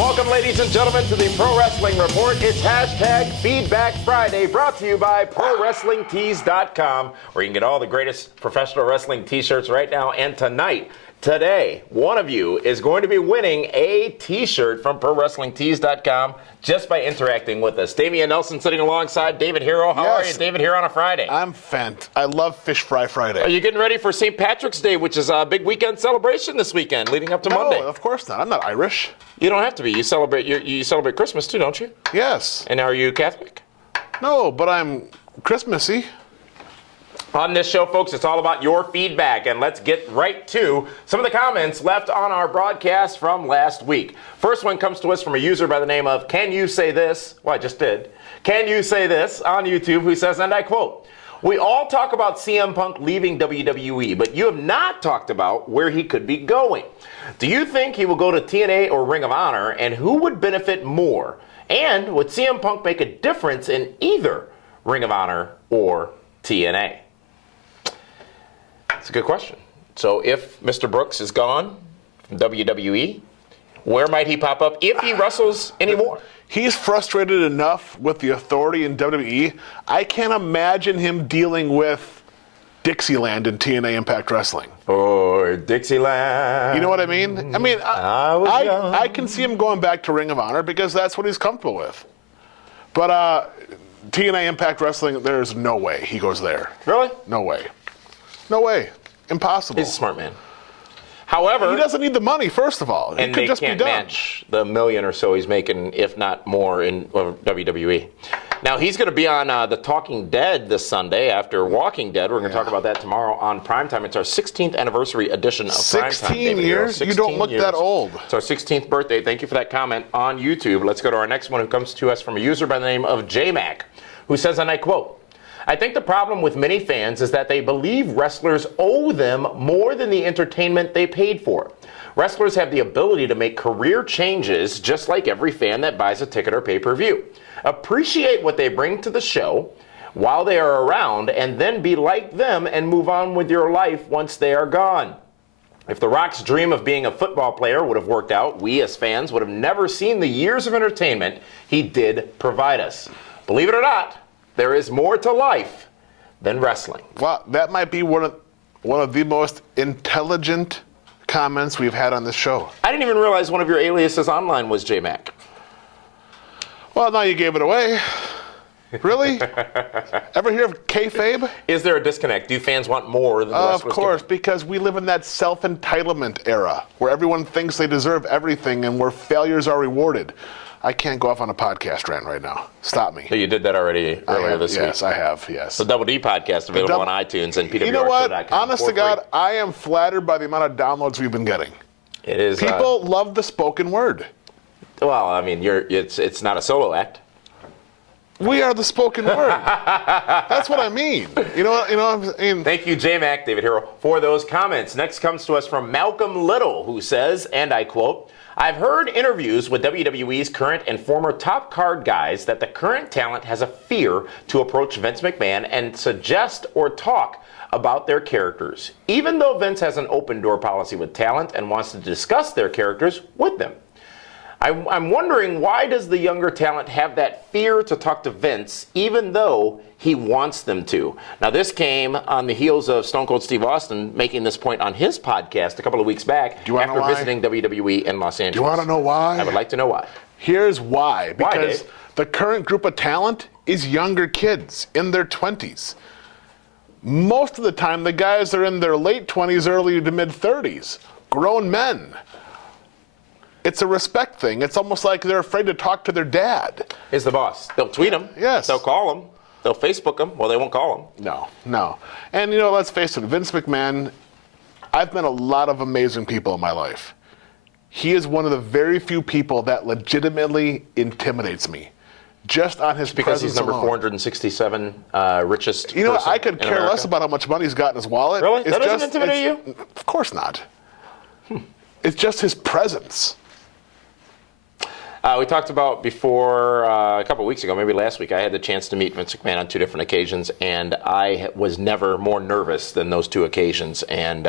Welcome, ladies and gentlemen, to the Pro Wrestling Report. It's hashtag Feedback Friday, brought to you by ProWrestlingTees.com, where you can get all the greatest professional wrestling t-shirts right now. And today, one of you is going to be winning a t-shirt from ProWrestlingTees.com just by interacting with us. Damian Nelson sitting alongside David Hero. How are you, David, here on a Friday? I'm I love Fish Fry Friday. Are you getting ready for St. Patrick's Day, which is a big weekend celebration this weekend, leading up to Monday? No, of course not. I'm not Irish. You don't have to be. You celebrate Christmas too, don't you? Yes. And are you Catholic? No, but I'm Christmassy. On this show, folks, it's all about your feedback, and let's get right to some of the comments left on our broadcast from last week. First one comes to us from a user by the name of Can You Say This? Well, I just did. Can You Say This on YouTube, who says, and I quote, "We all talk about CM Punk leaving WWE, but you have not talked about where he could be going. Do you think he will go to TNA or Ring of Honor, and who would benefit more? And would CM Punk make a difference in either Ring of Honor or TNA?" It's a good question. So if Mr. Brooks is gone from WWE, where might he pop up if he wrestles anymore? He's frustrated enough with the authority in WWE. I can't imagine him dealing with Dixieland in TNA Impact Wrestling. Or Dixieland. You know what I mean? I mean, I can see him going back to Ring of Honor because that's what he's comfortable with. But TNA Impact Wrestling, there's no way he goes there. Really? No way. No way. Impossible. He's a smart man. However, he doesn't need the money, first of all. And it could just be done. Match the million or so he's making, if not more, in WWE. Now, he's going to be on The Talking Dead this Sunday after Walking Dead. We're going to talk about that tomorrow on Primetime. It's our 16th anniversary edition of Primetime. 16 years? You don't look that old. It's our 16th birthday. Thank you for that comment on YouTube. Let's go to our next one, who comes to us from a user by the name of JMac, who says, and I quote, "I think the problem with many fans is that they believe wrestlers owe them more than the entertainment they paid for. Wrestlers have the ability to make career changes just like every fan that buys a ticket or pay-per-view. Appreciate what they bring to the show while they are around and then be like them and move on with your life once they are gone. If The Rock's dream of being a football player would have worked out, we as fans would have never seen the years of entertainment he did provide us. Believe it or not, there is more to life than wrestling." Well, that might be one of the most intelligent comments we've had on this show. I didn't even realize one of your aliases online was JMac. Well, now you gave it away. Really? Ever hear of kayfabe? Is there a disconnect? Do fans want more than the wrestlers? Of course, because we live in that self-entitlement era where everyone thinks they deserve everything and where failures are rewarded. I can't go off on a podcast rant right now. Stop me. So you did that already earlier this week. Yes, I have, yes. The Double D podcast available on iTunes and PWR. You know what? Honest to God, I am flattered by the amount of downloads we've been getting. It is. People love the spoken word. Well, I mean, it's not a solo act. We are the spoken word. That's what I mean. You know what I mean? Thank you, J-Mac, David Hero, for those comments. Next comes to us from Malcolm Little, who says, and I quote, "I've heard interviews with WWE's current and former top card guys that the current talent has a fear to approach Vince McMahon and suggest or talk about their characters, even though Vince has an open door policy with talent and wants to discuss their characters with them. I'm wondering, why does the younger talent have that fear to talk to Vince, even though he wants them to?" Now, this came on the heels of Stone Cold Steve Austin making this point on his podcast a couple of weeks back after visiting WWE in Los Angeles. Do you want to know why? I would like to know why. Here's why. Because Dave? the current group of talent is younger kids in their 20s. Most of the time, the guys are in their late 20s, early to mid-30s. Grown men. It's a respect thing. It's almost like they're afraid to talk to their dad. Is the boss. They'll tweet him. Yes. They'll call him. They'll Facebook him. Well, they won't call him. No. And, let's face it, Vince McMahon, I've met a lot of amazing people in my life. He is one of the very few people that legitimately intimidates me. Just on his because presence he's number alone. 467 richest You know what? person I could in care America. less about how much money he's got in his wallet. Really? That doesn't intimidate you? Of course not. It's just his presence. We talked about before, a couple of weeks ago, maybe last week, I had the chance to meet Vince McMahon on 2 different occasions, and I was never more nervous than those 2 occasions. And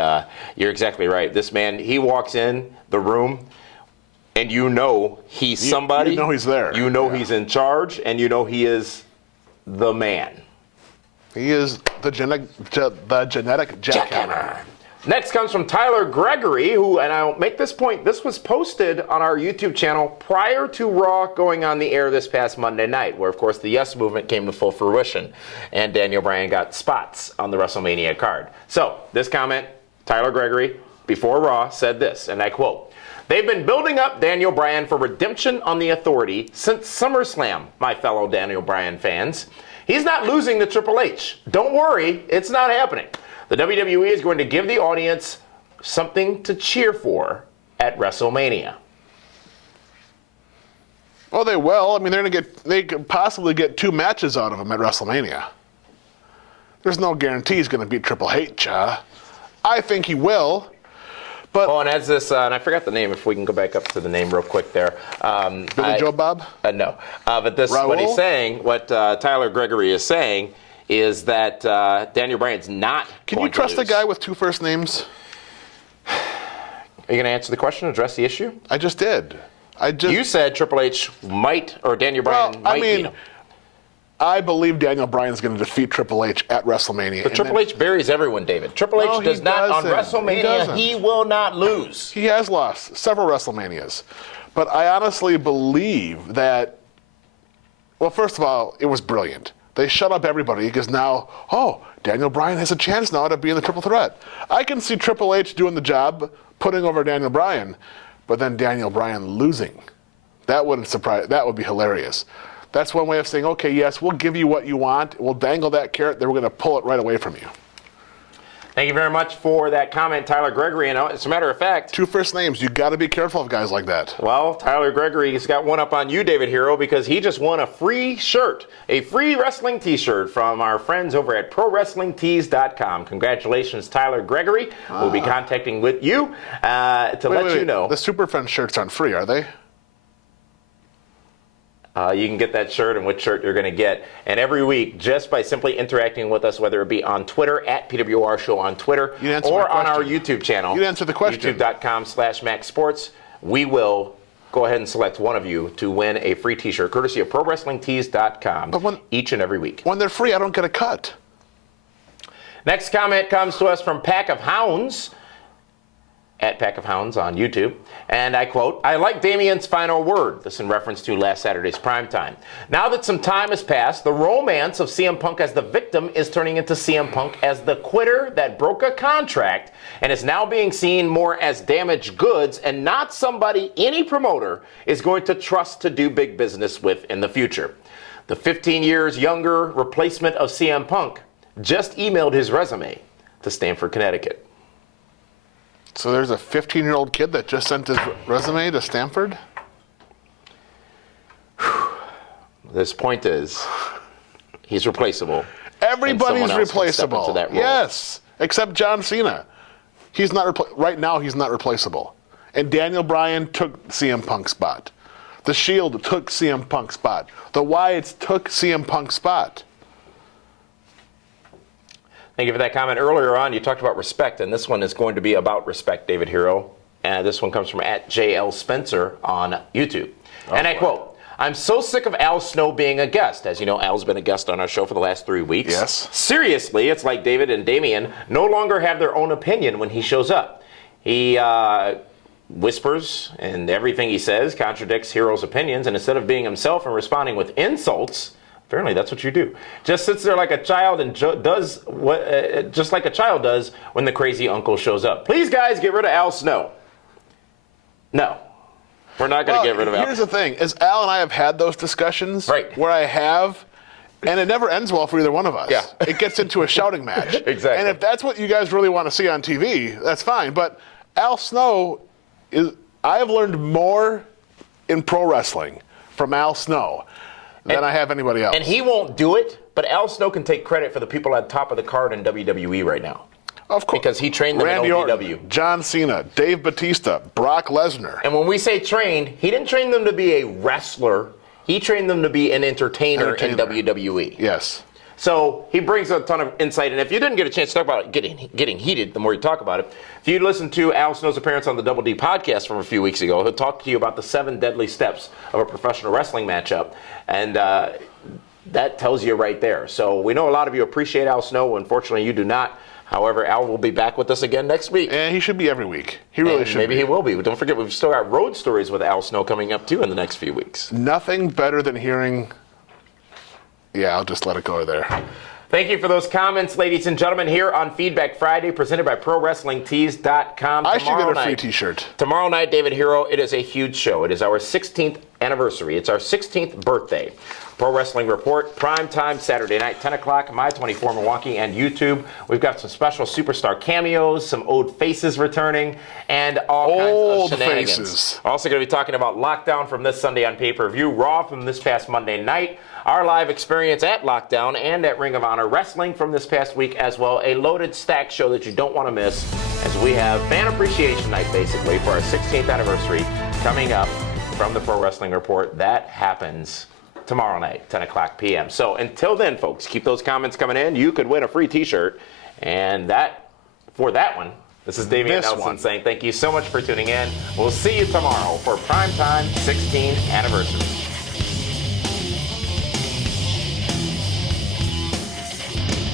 you're exactly right. This man, he walks in the room, and you know he's somebody. You know he's there. You know he's in charge, and you know he is the man. He is the genetic jackhammer. Next comes from Tyler Gregory, who, and I'll make this point, this was posted on our YouTube channel prior to Raw going on the air this past Monday night, where, of course, the Yes Movement came to full fruition, and Daniel Bryan got spots on the WrestleMania card. So, this comment, Tyler Gregory, before Raw, said this, and I quote, "They've been building up Daniel Bryan for redemption on the Authority since SummerSlam, my fellow Daniel Bryan fans. He's not losing to Triple H. Don't worry, it's not happening. The WWE is going to give the audience something to cheer for at WrestleMania." Well, they will. I mean, they could possibly get 2 matches out of him at WrestleMania. There's no guarantee he's going to beat Triple H. I think he will. But and as this, and I forgot the name, if we can go back up to the name real quick there. Billy Joe Bob? No. But this, Raul? what he's saying, what Tyler Gregory is saying, is that Daniel Bryan's not Can you trust a guy with 2 first names? Are you going to answer the question, address the issue? I just did. You said Triple H might, or Daniel Bryan might beat him. I believe Daniel Bryan's going to defeat Triple H at WrestleMania. But Triple H buries everyone, David. Triple H does not, on WrestleMania, he will not lose. He has lost several WrestleManias. But I honestly believe that, well, first of all, it was brilliant. They shut up everybody because now, Daniel Bryan has a chance now to be in the triple threat. I can see Triple H doing the job, putting over Daniel Bryan, but then Daniel Bryan losing. That would be hilarious. That's one way of saying, okay, yes, we'll give you what you want. We'll dangle that carrot, then we're going to pull it right away from you. Thank you very much for that comment, Tyler Gregory. And as a matter of fact, 2 first names. You got to be careful of guys like that. Well, Tyler Gregory's got one up on you, David Hero, because he just won a free shirt, a free wrestling T-shirt from our friends over at ProWrestlingTees.com. Congratulations, Tyler Gregory. We'll be contacting with you to let you know. The Super Friends shirts aren't free, are they? You can get that shirt and which shirt you're going to get. And every week, just by simply interacting with us, whether it be on Twitter, at PWR Show on Twitter, or on our YouTube channel, you answer the question. YouTube.com/MaxSports, we will go ahead and select one of you to win a free T-shirt, courtesy of ProWrestlingTees.com, each and every week. When they're free, I don't get a cut. Next comment comes to us from Pack of Hounds, at Pack of Hounds on YouTube, and I quote, "I like Damian's final word," this in reference to last Saturday's primetime. "Now that some time has passed, the romance of CM Punk as the victim is turning into CM Punk as the quitter that broke a contract and is now being seen more as damaged goods and not somebody any promoter is going to trust to do big business with in the future. The 15 years younger replacement of CM Punk just emailed his resume to Stamford, Connecticut." So there's a 15-year-old kid that just sent his resume to Stanford? This point is, he's replaceable. Everybody's replaceable. Yes, except John Cena. He's not right now. He's not replaceable. And Daniel Bryan took CM Punk's spot. The Shield took CM Punk's spot. The Wyatts took CM Punk's spot. Thank you for that comment. Earlier on, you talked about respect, and this one is going to be about respect, David Hero. And this one comes from at JL Spencer on YouTube. And I quote, "I'm so sick of Al Snow being a guest." As you know, Al's been a guest on our show for the last 3 weeks. Yes. "Seriously, it's like David and Damian no longer have their own opinion when he shows up. He whispers, and everything he says contradicts Hero's opinions, and instead of being himself and responding with insults, apparently that's what you do, just sits there like a child and does what just like a child does when the crazy uncle shows up. Please, guys, get rid of Al Snow." No, we're not going to get rid of Al. Here's the thing, is Al and I have had those discussions where I have, and it never ends well for either one of us. Yeah. It gets into a shouting match. Exactly. And if that's what you guys really want to see on TV, that's fine. But Al Snow I have learned more in pro wrestling from Al Snow than I have anybody else. And he won't do it, but Al Snow can take credit for the people at top of the card in WWE right now. Of course. Because he trained them Randy in OVW. Orton, John Cena, Dave Batista, Brock Lesnar. And when we say trained, he didn't train them to be a wrestler. He trained them to be an entertainer. In WWE. Yes. So he brings a ton of insight. And if you didn't get a chance to talk about it, getting heated, the more you talk about it, if you listen to Al Snow's appearance on the Double D podcast from a few weeks ago, he'll talk to you about the 7 deadly steps of a professional wrestling matchup. And that tells you right there. So we know a lot of you appreciate Al Snow. Unfortunately, you do not. However, Al will be back with us again next week. And he should be every week. He really should maybe be. he will be. But don't forget, we've still got road stories with Al Snow coming up, too, in the next few weeks. Nothing better than hearing... Yeah, I'll just let it go there. Thank you for those comments, ladies and gentlemen, here on Feedback Friday, presented by ProWrestlingTees.com. I should get a free T-shirt. Tomorrow night, David Hero, it is a huge show. It is our 16th anniversary. It's our 16th birthday. Pro Wrestling Report, prime time, Saturday night, 10 o'clock, My 24 Milwaukee and YouTube. We've got some special superstar cameos, some old faces returning, and all kinds of shenanigans. Faces. Also going to be talking about Lockdown from this Sunday on pay-per-view, Raw from this past Monday night, our live experience at Lockdown and at Ring of Honor Wrestling from this past week as well. A loaded stack show that you don't want to miss, as we have Fan Appreciation Night, basically, for our 16th anniversary coming up from the Pro Wrestling Report. That happens tomorrow night, 10 o'clock p.m. So until then, folks, keep those comments coming in. You could win a free T-shirt. And for that one, this is Damian Nelson saying thank you so much for tuning in. We'll see you tomorrow for Primetime 16th Anniversary.